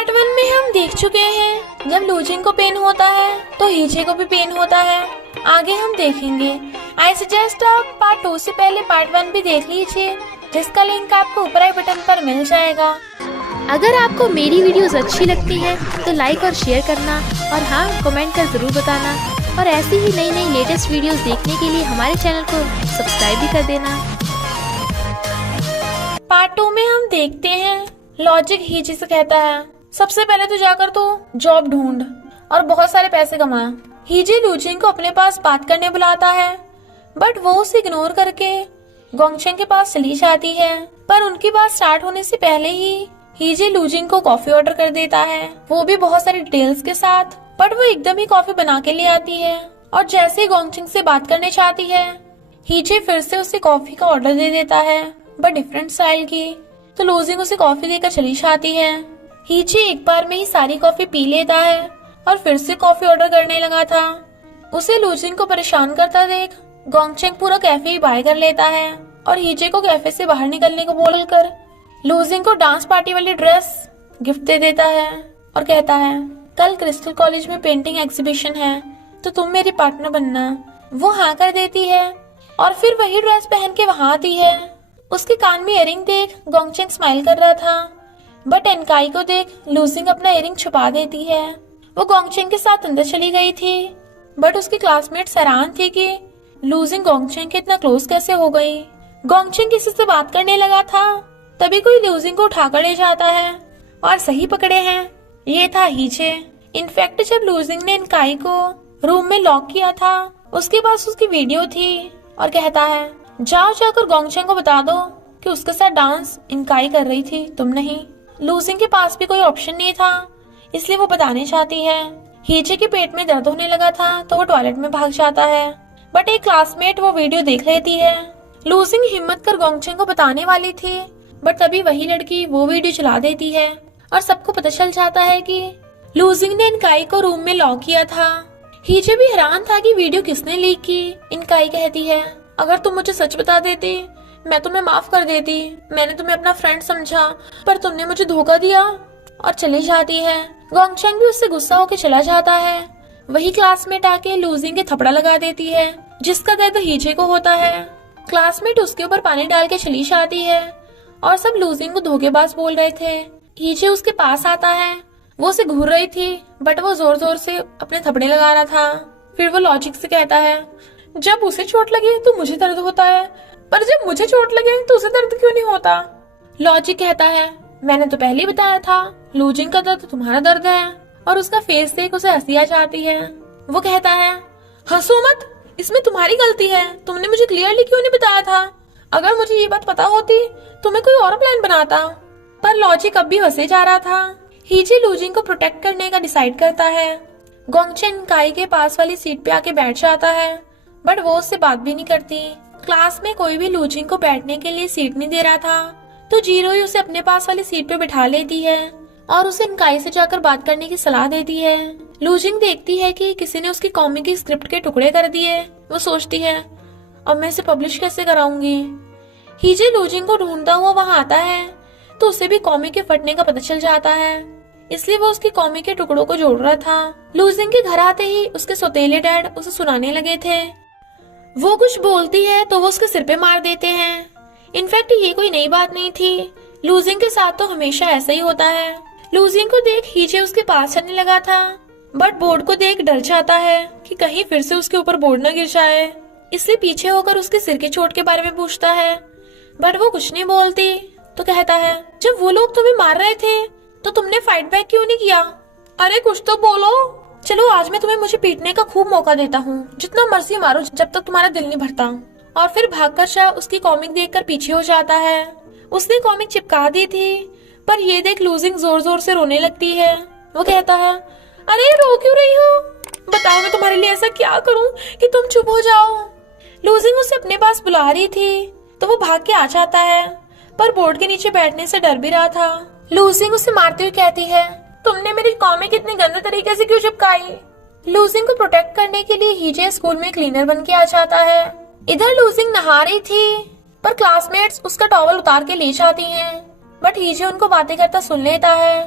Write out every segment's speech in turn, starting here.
Part 1 में हम देख चुके हैं जब लूजिंग को पेन होता है तो हीजे को भी पेन होता है। आगे हम देखेंगे। आई सजेस्ट आप पार्ट 2 से पहले पार्ट 1 भी देख लीजिए, जिसका लिंक आपको ऊपर आई बटन पर मिल जाएगा। अगर आपको मेरी वीडियोस अच्छी लगती है तो लाइक और शेयर करना, और हाँ, कमेंट कर ज़रूर बताना। और ऐसी ही नई नई लेटेस्ट वीडियोस देखने के लिए हमारे चैनल को सब्सक्राइब भी कर देना। पार्ट 2 में हम देखते हैं लॉजिक हीजे से कहता है, सबसे पहले तो जाकर तो जॉब ढूंढ और बहुत सारे पैसे कमा। हीजे लूजिंग को अपने पास बात करने बुलाता है, बट वो उसे इग्नोर करके गोंगचेंग के पास चली जाती है। पर उनकी बात स्टार्ट होने से पहले ही हीजे लूजिंग को कॉफी ऑर्डर कर देता है, वो भी बहुत सारी डिटेल्स के साथ। बट वो एकदम ही कॉफी बना के ले आती है और जैसे ही गोंगचेंग से बात करने चाहती है, हीजे फिर से उसे कॉफी का ऑर्डर दे देता है, बट डिफरेंट स्टाइल की। तो लूजिंग उसे कॉफी देकर चली जाती है। हीजे एक बार में ही सारी कॉफी पी लेता है और फिर से कॉफी ऑर्डर करने लगा था। उसे लूजिंग को परेशान करता देख गोंगचेंग पूरा कैफे ही बाय कर लेता है और हीजे को कैफे से बाहर निकलने को बोलकर लूजिंग को डांस पार्टी वाली ड्रेस गिफ्ट दे देता है और कहता है, कल क्रिस्टल कॉलेज में पेंटिंग एग्जीबिशन है तो तुम मेरी पार्टनर बनना। वो हाँ कर देती है और फिर वही ड्रेस पहन के वहाँ आती है। उसके कान में इयरिंग देख गोंगचेंग स्माइल कर रहा था, बट एनकाई को देख लूजिंग अपना इयरिंग छुपा देती है। वो गोंगचेंग के साथ अंदर चली गई थी, बट उसके क्लासमेट्स हैरान थे कि लूजिंग गोंगचेंग के इतना क्लोज कैसे हो गई। गोंगचेंग किसी से बात करने लगा था, तभी कोई लूजिंग को उठाकर ले जाता है और सही पकड़े हैं, ये था हीजे। इनफैक्ट जब लूजिंग ने एनकाई को रूम में लॉक किया था, उसके पास उसकी वीडियो थी और कहता है, जाओ जाकर गोंगचेंग को बता दो कि उसके साथ डांस इनकाई कर रही थी, तुम नहीं। लूजिंग के पास भी कोई ऑप्शन नहीं था, इसलिए वो बताने चाहती है। हीजे के पेट में दर्द होने लगा था तो वो टॉयलेट में भाग जाता है, बट एक क्लासमेट वो वीडियो देख लेती है। लूजिंग हिम्मत कर गोंगचेंग को बताने वाली थी, बट तभी वही लड़की वो वीडियो चला देती है और सबको पता चल जाता है कि लूजिंग ने इनकाई को रूम में लॉक किया था। हीजे भी हैरान था कि वीडियो किसने लीक की। इनकाई कहती है, अगर तुम मुझे सच बता देती मैं तुम्हें माफ कर देती। मैंने तुम्हें अपना फ्रेंड समझा, पर तुमने मुझे धोखा दिया। और चली जाती है। गोंगचेंग भी उससे गुस्सा होकर चला जाता है। वही क्लासमेट आके लूजिंग के थपड़ा लगा देती है, जिसका दर्द हीजे को होता है। क्लासमेट उसके ऊपर पानी डाल के चली जाती है और सब लूजिंग को धोखेबाज बोल रहे थे। हीजे उसके पास आता है, वो उसे घूर रही थी, बट वो जोर जोर से अपने थपड़े लगा रहा था। फिर वो लॉजिक से कहता है, जब उसे चोट लगे तो मुझे दर्द होता है, पर जब मुझे चोट लगे तो उसे दर्द क्यों नहीं होता। लॉजिक कहता है, मैंने तो पहले ही बताया था, लूजिंग का दर्द तुम्हारा दर्द है। और उसका फेस देख उसे हंसी आ जाती है। वो कहता है, हंसो मत, इसमें तुम्हारी गलती है, तुमने मुझे क्लियरली क्यों नहीं बताया था। अगर मुझे ये बात पता होती तो मैं कोई और प्लान बनाता। पर लॉजिक अब भी हंसे जा रहा था। हीजे लूजिंग को प्रोटेक्ट करने का डिसाइड करता है। गोंगचेंग काई के पास वाली सीट पे आके बैठ जाता है, बट वो उससे बात भी नहीं करती। क्लास में कोई भी लूजिंग को बैठने के लिए सीट नहीं दे रहा था, तो जीरो ही उसे अपने पास वाली सीट पे बिठा लेती है और उसे इनकाई से जाकर बात करने की सलाह देती है। लूजिंग देखती है कि किसी ने उसकी कॉमिक की स्क्रिप्ट के टुकड़े कर दिए। वो सोचती है, अब मैं इसे पब्लिश कैसे कराऊंगी। हीजे लूजिंग को ढूंढता हुआ वहां आता है, तो उसे भी कॉमिक के फटने का पता चल जाता है, इसलिए वो उसकी कॉमिक के टुकड़ों को जोड़ रहा था। लूजिंग के घर आते ही उसके सौतेले डैड उसे सुनाने लगे थे। वो कुछ बोलती है तो वो उसके सिर पे मार देते हैं। इनफैक्ट ये कोई नई बात नहीं थी, लूजिंग के साथ तो हमेशा ऐसा ही होता है। लूजिंग को देख हीजे उसके पास चलने लगा था, बट बोर्ड को देख डर जाता है कि कहीं फिर से उसके ऊपर बोर्ड न गिर जाए, इसलिए पीछे होकर उसके सिर की चोट के बारे में पूछता है, बट वो कुछ नहीं बोलती। तो कहता है, जब वो लोग तुम्हें मार रहे थे तो तुमने फाइट बैक क्यों नहीं किया। अरे कुछ तो बोलो। चलो आज मैं तुम्हें मुझे पीटने का खूब मौका देता हूँ, जितना मर्जी मारो जब तक तुम्हारा दिल नहीं भरता। और फिर भागकर शाह उसकी कॉमिक देखकर पीछे हो जाता है। उसने कॉमिक चिपका दी थी, पर ये देख लूजिंग जोर जोर से रोने लगती है। वो कहता है, अरे रो क्यों रही हो, बताओ मैं तुम्हारे लिए ऐसा क्या करूं कि तुम चुप हो जाओ। लूजिंग उसे अपने पास बुला रही थी, तो वो भाग के आ जाता है, पर बोर्ड के नीचे बैठने से डर भी रहा था। लूजिंग उसे मारती हुई कहती है, तुमने मेरी कॉमिक इतने गंदे तरीके से क्यों चिपकाई। लूजिंग को प्रोटेक्ट करने के लिए हीजे स्कूल में क्लीनर बन के आ जाता है। इधर लूजिंग नहा रही थी, पर क्लासमेट्स उसका टॉवल उतार के ले जाती हैं, बट हीजे उनको बातें करता सुन लेता है।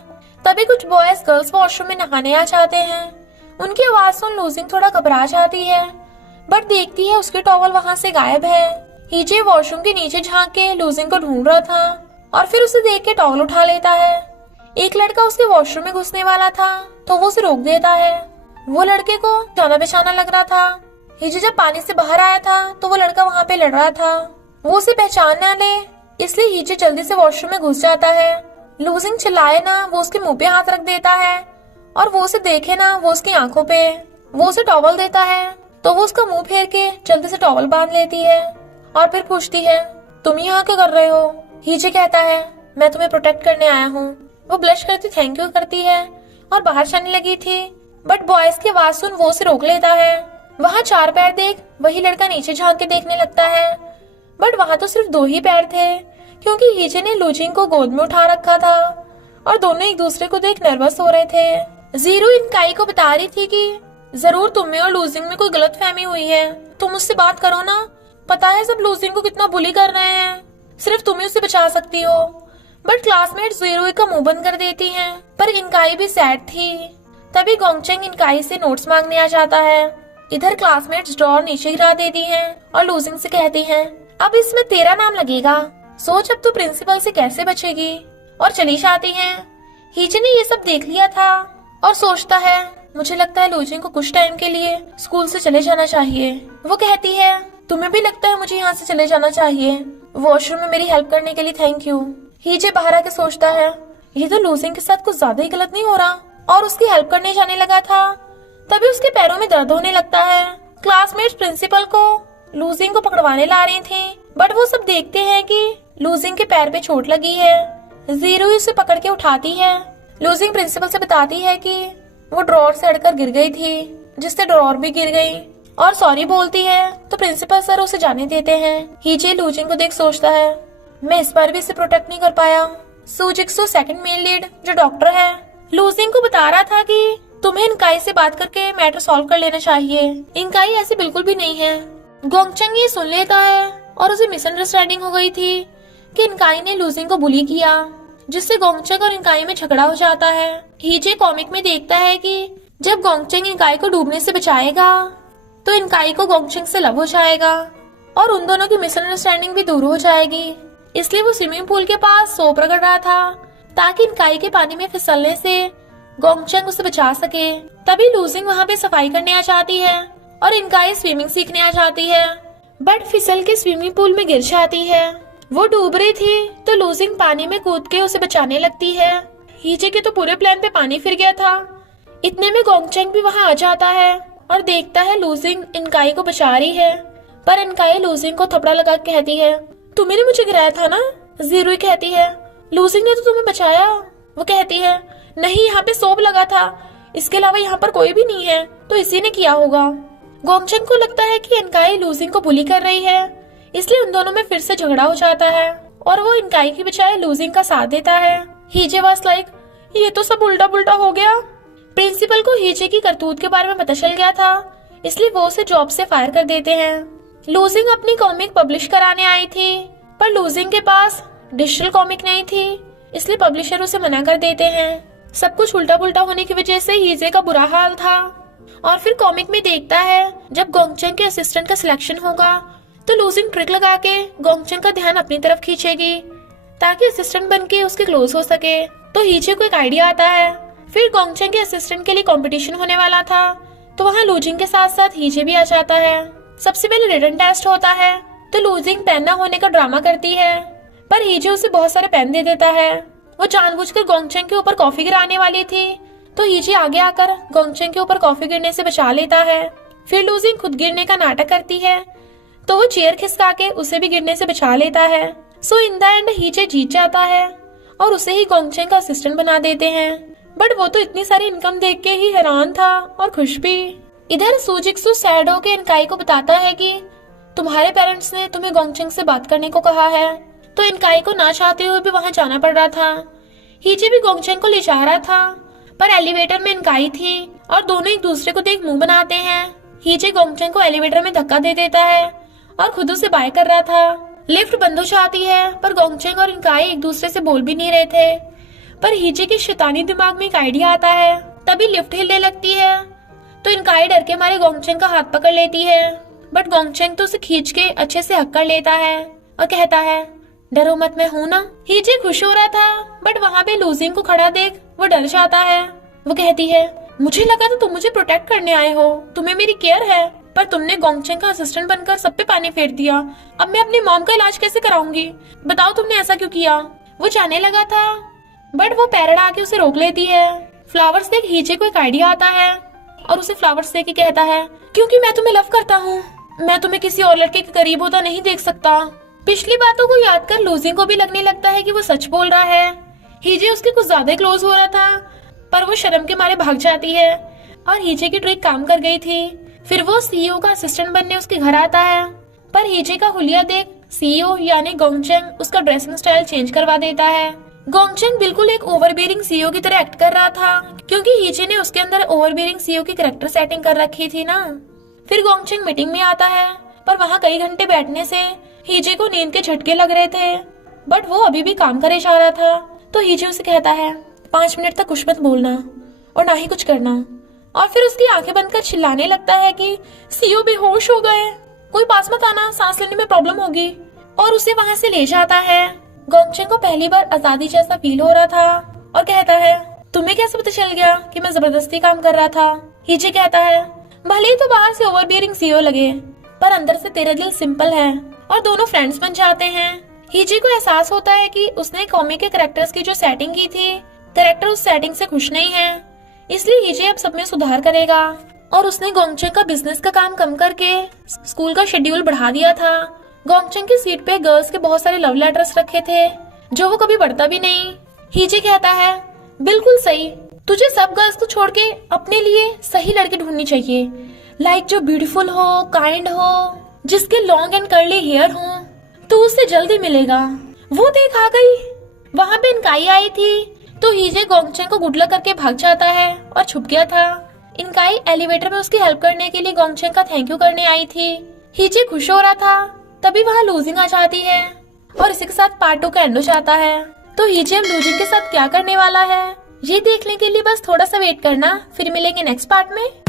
तभी कुछ बॉयज गर्ल्स वॉशरूम में नहाने आ जाते हैं। उनकी आवाज सुन लूजिंग थोड़ा घबरा जाती है, बट देखती है उसके टॉवल वहाँ से गायब है। हीजे वॉशरूम के नीचे झांक के लूजिंग को ढूंढ रहा था और फिर उसे देख के टॉवल उठा लेता है। एक लड़का उसके वॉशरूम में घुसने वाला था तो वो उसे रोक देता है। वो लड़के को जाना बेचाना लग रहा था। हीजे जब पानी से बाहर आया था तो वो लड़का वहाँ पे लड़ रहा था। वो उसे पहचान न ले, इसलिए हीजे जल्दी से वॉशरूम में घुस जाता है। लूजिंग चिल्लाए ना, वो उसके मुंह पे हाथ रख देता है और वो उसे देखे ना, वो उसकी आंखों पे। वो उसे टॉवल देता है तो वो उसका मुंह फेर के जल्दी से टॉवल बांध लेती है और फिर पूछती है, तुम यहाँ क्या कर रहे हो? हीजे कहता है, मैं तुम्हें प्रोटेक्ट करने आया हूँ। वो ब्लश करती थैंक यू करती है और बाहर जाने लगी थी, बट बॉयज की आवाज सुन वो उसे रोक लेता है। वहाँ 4 पैर देख वही लड़का नीचे झांक के देखने लगता है, बट वहाँ तो सिर्फ 2 ही पैर थे, क्योंकि हीजे ने लूजिंग को गोद में उठा रखा था और दोनों एक दूसरे को देख नर्वस हो रहे थे। जीरो इनकाई को बता रही थी कि जरूर तुम्हें और लूजिंग में कोई गलतफहमी हुई है, तुम उससे बात करो ना। पता है सब लूजिंग को कितना बुली कर रहे हैं, सिर्फ तुम ही उसे बचा सकती हो। बट क्लासमेट जीरो का मुंह बंद कर देती हैं, पर इनकाई भी सैड थी। तभी गोंगचेंग इनकाई से नोट्स मांगने आ जाता है। इधर क्लासमेट्स ड्रॉर नीचे गिरा देती हैं और लूजिंग से कहती हैं, अब इसमें तेरा नाम लगेगा, सोच अब तू प्रिंसिपल से कैसे बचेगी। और चली जाती हैं। हीजे ने ये सब देख लिया था और सोचता है, मुझे लगता है लूजिंग को कुछ टाइम के लिए स्कूल से चले जाना चाहिए। वो कहती है, तुम्हें भी लगता है मुझे यहाँ से चले जाना चाहिए? वॉशरूम में मेरी हेल्प करने के लिए थैंक यू। हीजे बाहर आके सोचता है, ये तो लूजिंग के साथ कुछ ज्यादा ही गलत नहीं हो रहा, और उसकी हेल्प करने जाने लगा था। तभी उसके पैरों में दर्द होने लगता है। क्लासमेट्स प्रिंसिपल को लूजिंग को पकड़वाने ला रही थी, बट वो सब देखते हैं कि लूजिंग के पैर पे चोट लगी है। जीरो उसे पकड़ के उठाती है। लूजिंग प्रिंसिपल से बताती है कि वो ड्रॉर से अड़कर गिर गई थी, जिससे ड्रॉर भी गिर गई, और सॉरी बोलती है तो प्रिंसिपल सर उसे जाने देते हैं। हीजे लूजिंग को देख सोचता है, मैं इस बार भी इसे प्रोटेक्ट नहीं कर पाया। सूजिक्सो सेकंड मेल लीड जो डॉक्टर है, लूजिंग को बता रहा था कि तुम्हें इनकाई से बात करके मैटर सॉल्व कर लेना चाहिए। इनकाई ऐसी बिल्कुल भी नहीं है। गोंगचेंग ये सुन लेता है और उसे मिसअंडरस्टैंडिंग हो गई थी कि इनकाई ने लूजिंग को बुली किया, जिससे गोंगचेंग और इनकाई में झगड़ा हो जाता है। हीजे कॉमिक में देखता है कि जब गोंगचेंग इनकाई को डूबने से बचाएगा तो इनकाई को गोंगचेंग से लव हो जाएगा और उन दोनों की मिसअंडरस्टैंडिंग भी दूर हो जाएगी। इसलिए वो स्विमिंग पूल के पास सोप रगड़ रहा था ताकि इनकाई के पानी में फिसलने से गोंगचेंग उसे बचा सके। तभी लूजिंग वहाँ पे सफाई करने आ जाती है और इनकाई स्विमिंग सीखने आ जाती है, बट फिसल के स्विमिंग पूल में गिर जाती है। वो डूब रही थी तो लूजिंग पानी में कूद के उसे बचाने लगती है। हीजे के तो पूरे प्लान पे पानी फिर गया था। इतने में गोंगचेंग भी वहाँ आ जाता है और देखता है लूजिंग इनकाई को बचा रही है, पर इनकाई लूजिंग को थपड़ा लगा के कहती है, तुमने मुझे गिराया था ना। जीरो कहती है, लूजिंग ने तो तुम्हें बचाया। वो कहती है, नहीं, यहाँ पे सोप लगा था, इसके अलावा यहाँ पर कोई भी नहीं है, तो इसी ने किया होगा। गोंगचेंग को लगता है कि इनकाई लूजिंग को बुली कर रही है, इसलिए उन दोनों में फिर से झगड़ा हो जाता है और वो इनकाई की बजाय लूजिंग का साथ देता है। हीजे वाज लाइक, ये तो सब उल्टा पुल्टा हो गया। प्रिंसिपल को हीजे की करतूत के बारे में पता चल गया था, इसलिए वो उसे जॉब से फायर कर देते हैं। लूजिंग अपनी कॉमिक पब्लिश कराने आई थी, पर लूजिंग के पास डिजिटल कॉमिक नहीं थी, इसलिए पब्लिशर उसे मना कर देते हैं। सब कुछ उल्टा पुल्टा होने की वजह से हीजे का बुरा हाल था। और फिर कॉमिक में देखता है जब गोंगचेंग के असिस्टेंट का सिलेक्शन होगा तो लूजिंग ट्रिक लगा के गोंगचेंग का ध्यान अपनी तरफ खींचेगी ताकि असिस्टेंट बन के उसके क्लोज हो सके। तो हीजे को एक आइडिया आता है। फिर गोंगचेंग के असिस्टेंट के लिए कंपटीशन होने वाला था, तो वहाँ लूजिंग के साथ साथ हीजे भी आ जाता है। सबसे पहले रिटन टेस्ट होता है, तो लूजिंग पेन न होने का ड्रामा करती है, पर हीजे उसे बहुत सारे पेन दे देता है। वो जानबूझकर गोंगचेंग के ऊपर कॉफी गिराने वाली थी, तो हीजे आगे आकर गोंगचेंग के ऊपर कॉफी गिरने से बचा लेता है। फिर लूजिंग खुद गिरने का नाटक करती है, तो वो चेयर खिसका के उसे भी गिरने से बचा लेता है। सो इन द एंड हीजे जीत जाता है और उसे ही गोंगचेंग का असिस्टेंट बना देते हैं। बट वो तो इतनी सारी इनकम देख के ही हैरान था और खुश भी। इधर सूजिक्सु सैड होके इनकाई को बताता है कि तुम्हारे पेरेंट्स ने तुम्हें गोंगचेंग से बात करने को कहा है, तो इनकाई को ना चाहते हुए भी वहाँ जाना पड़ रहा था। हीजे भी गोंगचेंग को ले जा रहा था, पर एलिवेटर में इनकाई थी और दोनों एक दूसरे को देख मुंह बनाते हैं। हीजे गोंगचेंग को एलिवेटर में धक्का दे देता है और खुद उसे बाय कर रहा था। लिफ्ट बंद हो जाती है, पर गोंगचेंग और इनकाई एक दूसरे से बोल भी नहीं रहे थे। पर हीजे के शैतानी दिमाग में एक आइडिया आता है। तभी लिफ्ट हिलने लगती है तो इनकाई डर के मारे गोंगचेंग का हाथ पकड़ लेती है, बट गोंगचेंग तो उसे खींच के अच्छे से हक कर लेता है और कहता है डरो मत, मैं हूं ना। हीजे खुश हो रहा था बट वहाँ पे लूजिंग को खड़ा देख वो डर जाता है। वो कहती है मुझे लगा था तुम मुझे प्रोटेक्ट करने आए हो, तुम्हें मेरी केयर है, पर तुमने गोंगचेंग का असिस्टेंट बनकर सब पे पानी फेर दिया। अब मैं अपनी मॉम का इलाज कैसे कराऊंगी, बताओ तुमने ऐसा क्यों किया। वो जाने लगा था बट वो पैरट आके उसे रोक लेती है। फ्लावर्स देख हीजे को एक आइडिया आता है और उसे फ्लावर्स दे के कहता है क्योंकि मैं तुम्हें लव करता हूँ, मैं तुम्हें किसी और लड़के के करीब होता नहीं देख सकता। पिछली बातों को याद कर लूजिंग को भी लगने लगता है कि वो सच बोल रहा है। हीजे उसके कुछ ज्यादा क्लोज हो रहा था पर वो शर्म के मारे भाग जाती है और हीजे की ट्रिक काम कर गई थी। फिर वो सीईओ का असिस्टेंट बनने उसके घर आता है, पर हीजे का हुलिया देख सीईओ यानी गोंगचेंग उसका ड्रेसिंग स्टाइल चेंज करवा देता है। गोंगचेंग बिल्कुल एक ओवरबियरिंग सीईओ की तरह एक्ट कर रहा था क्योंकि हीजे ने उसके अंदर ओवरबियरिंग सीईओ की कैरेक्टर सेटिंग कर रखी थी ना। फिर गोंगचेंग मीटिंग में आता है पर वहाँ कई घंटे बैठने से हीजे को नींद के झटके लग रहे थे, बट वो अभी भी काम करे जा रहा था। तो हीजे उसे कहता है 5 मिनट तक कुछ मत बोलना और ना ही कुछ करना, और फिर उसकी आंखें बंद कर चिल्लाने लगता है कि सीईओ बेहोश हो गए, कोई पास मत आना, सांस लेने में प्रॉब्लम होगी, और उसे वहाँ से ले जाता है। गोंगचेंग को पहली बार आजादी जैसा फील हो रहा था और कहता है तुम्हें कैसे पता चल गया कि मैं जबरदस्ती काम कर रहा था। हीजे कहता है भले ही तो बाहर से ओवरबियरिंग सीईओ लगे पर अंदर से तेरा दिल सिंपल है, और दोनों फ्रेंड्स बन जाते हैं। हीजे को एहसास होता है कि उसने कॉमिक के कैरेक्टर्स की जो सेटिंग की थी, कैरेक्टर उस सेटिंग से खुश नहीं है, इसलिए हीजे अब सब में सुधार करेगा। और उसने गोंगचेंग का बिजनेस का काम कम करके स्कूल का शेड्यूल बढ़ा दिया था। गोंगचेंग की सीट पे गर्ल्स के बहुत सारे लव लेटर्स रखे थे जो वो कभी पढ़ता भी नहीं। हीजे कहता है बिल्कुल सही, तुझे सब गर्ल्स को छोड़ के अपने लिए सही लड़की ढूंढनी चाहिए, लाइक जो ब्यूटीफुल हो, काइंड हो, जिसके लॉन्ग एंड कर्ली हेयर हो, तो उससे जल्दी मिलेगा। वो देख आ गई, वहाँ पे इनकाई आई थी तो हीजे गोंगचेंग को गुड लक करके भाग जाता है और छुप गया था। इनकाई एलिवेटर में उसकी हेल्प करने के लिए गोंगचेंग का थैंक यू करने आई थी। हीजे खुश हो रहा था तभी वहाँ लूजिंग आ जाती है और इसी के साथ पार्ट 2 का एंड हो जाता है। तो हीजे अब लूजिंग के साथ क्या करने वाला है ये देखने के लिए बस थोड़ा सा वेट करना, फिर मिलेंगे नेक्स्ट पार्ट में।